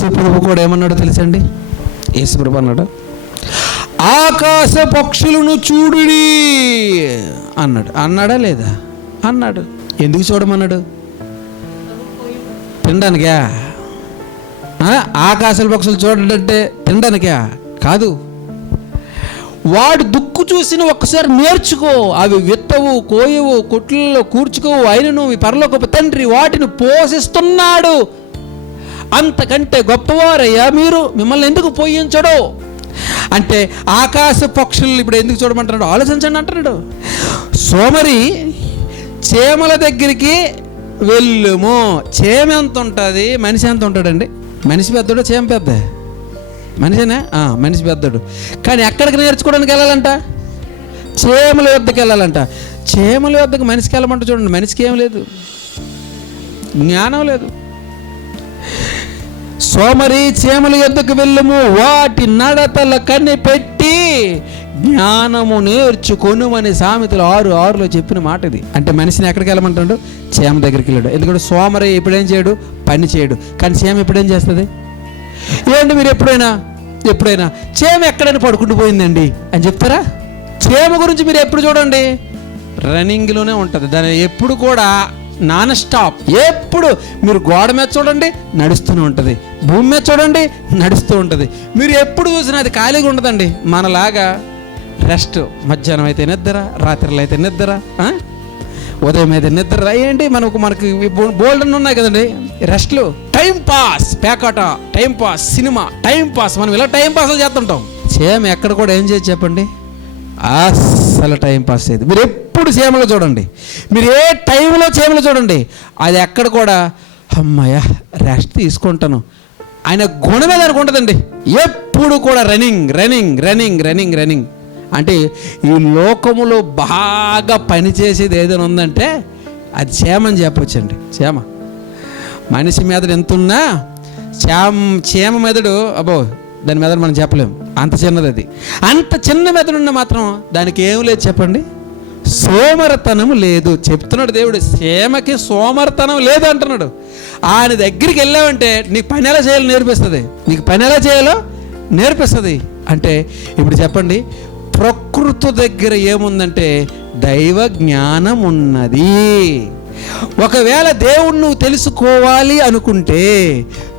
యేసుప్రభు కూడా ఏమన్నాడో తెలుసండి? యేసుప్రభు అన్నాడు, ఆకాశ పక్షులను చూడుడి అన్నాడు. అన్నాడా లేదా? అన్నాడు. ఎందుకు చూడమన్నాడు? తినడానికా? ఆకాశ పక్షులు చూడంటే తినడానికా? కాదు. వాడు దుక్కు చూసిన ఒక్కసారి నేర్చుకో. అవి విత్తవు, కోయవు, కొట్లలో కూర్చుకోవు, అయినను మీ పరలోకపు తండ్రి వాటిని పోషిస్తున్నాడు. అంతకంటే గొప్పవారయ్యా మీరు, మిమ్మల్ని ఎందుకు పోయించడు అంటే ఆకాశ పక్షులు ఇప్పుడు ఎందుకు చూడమంటున్నాడు? ఆలోచించండి అంటున్నాడు. సోమరి చీమల దగ్గరికి వెళ్ళుము. చీమ ఎంత ఉంటుంది, మనిషి ఎంత ఉంటాడండి? మనిషి పెద్దడు, చీమ పెద్ద? మనిషినా? మనిషి పెద్దడు. కానీ ఎక్కడికి నేర్చుకోవడానికి వెళ్ళాలంట? చీమల వద్దకు వెళ్ళాలంట. చీమల వద్దకు మనిషికి వెళ్ళమంట. చూడండి, మనిషికి ఏం లేదు, జ్ఞానం లేదు. సోమరి చీమల యొద్దకు వెళ్ళుము, వాటి నడతల కనిపెట్టి జ్ఞానము నేర్చుకొనుమని సామెతలు 6:6లో చెప్పిన మాట ఇది. అంటే మనిషిని ఎక్కడికి వెళ్ళమంటాడు? చీమ దగ్గరికి వెళ్ళాడు. ఎందుకంటే సోమరి ఎప్పుడేం చేయడు? పని చేయడు. కానీ చీమ ఎప్పుడేం చేస్తుంది? ఏంటి మీరు ఎప్పుడైనా చీమ ఎక్కడైనా పడుకుంటూ పోయిందండి అని చెప్తారా? చీమ గురించి మీరు ఎప్పుడు చూడండి, రన్నింగ్లోనే ఉంటుంది. దాని ఎప్పుడు కూడా నాన్ స్టాప్. ఎప్పుడు మీరు గోడ మీద చూడండి, నడుస్తూనే ఉంటుంది. భూమి మీద చూడండి, నడుస్తూ ఉంటుంది. మీరు ఎప్పుడు చూసినా అది ఖాళీగా ఉండదండి. మనలాగా రెస్ట్. మధ్యాహ్నం అయితే నిద్ర, రాత్రిలో అయితే నిద్ర, ఉదయం అయితే నిద్ర. ఏంటి మనకి బోల్డన్ ఉన్నాయి కదండి రెస్ట్లు. టైం పాస్, పేకాట, time pass, cinema, time pass. మనం ఇలా టైం పాస్ చేస్తుంటాం. సేమ్ ఎక్కడ కూడా ఏం చేయొచ్చు చెప్పండి? అస్సలు టైం పాస్ చేయదు. మీరు ఎప్పుడు చీమలు చూడండి, మీరు ఏ టైంలో చీమలు చూడండి, అది ఎక్కడ కూడా అమ్మాయ రెస్ట్ తీసుకుంటాను ఆయన గుణమే దానికి ఉంటుందండి. ఎప్పుడు కూడా రన్నింగ్. అంటే ఈ లోకములో బాగా పనిచేసేది ఏదైనా ఉందంటే అది చీమని చెప్పొచ్చండి. చీమ మనిషి మెదడు ఎంత ఉన్నా చీమ మెదడు అబ్బో, దాని మెదడు మనం చెప్పలేము, అంత చిన్నది అది. అంత చిన్న మెదడున్న మాత్రం దానికి ఏం లేదు చెప్పండి? సోమరతనం లేదు. చెప్తున్నాడు దేవుడు, చీమకి సోమరతనం లేదు అంటున్నాడు. ఆయన దగ్గరికి వెళ్ళావంటే నీకు పని ఎలా చేయాలో నేర్పిస్తుంది. అంటే ఇప్పుడు చెప్పండి, ప్రకృతి దగ్గర ఏముందంటే దైవ జ్ఞానం ఉన్నది. ఒకవేళ దేవుణ్ణి నువ్వు తెలుసుకోవాలి అనుకుంటే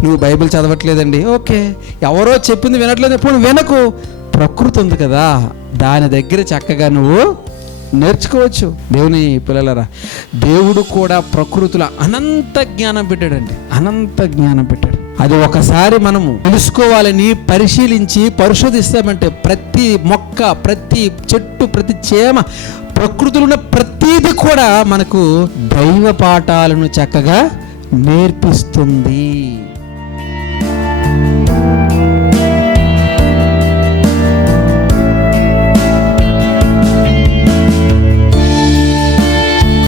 నువ్వు బైబిల్ చదవట్లేదండి, ఓకే, ఎవరో చెప్పింది వినట్లేదు, ఎప్పుడు వినకు. ప్రకృతి ఉంది కదా, దాని దగ్గర చక్కగా నువ్వు నేర్చుకోవచ్చు. దేవుని పిల్లలరా, దేవుడు కూడా ప్రకృతిలో అనంత జ్ఞానం పెట్టాడండి, అనంత జ్ఞానం పెట్టాడు. అది ఒకసారి మనము తెలుసుకోవాలని పరిశీలించి పరిశోధిస్తామంటే ప్రతి మొక్క, ప్రతి చెట్టు, ప్రతి చేమ, ప్రకృతిలో ఉన్న ప్రతిదీ కూడా మనకు దైవ పాఠాలను చక్కగా నేర్పిస్తుంది.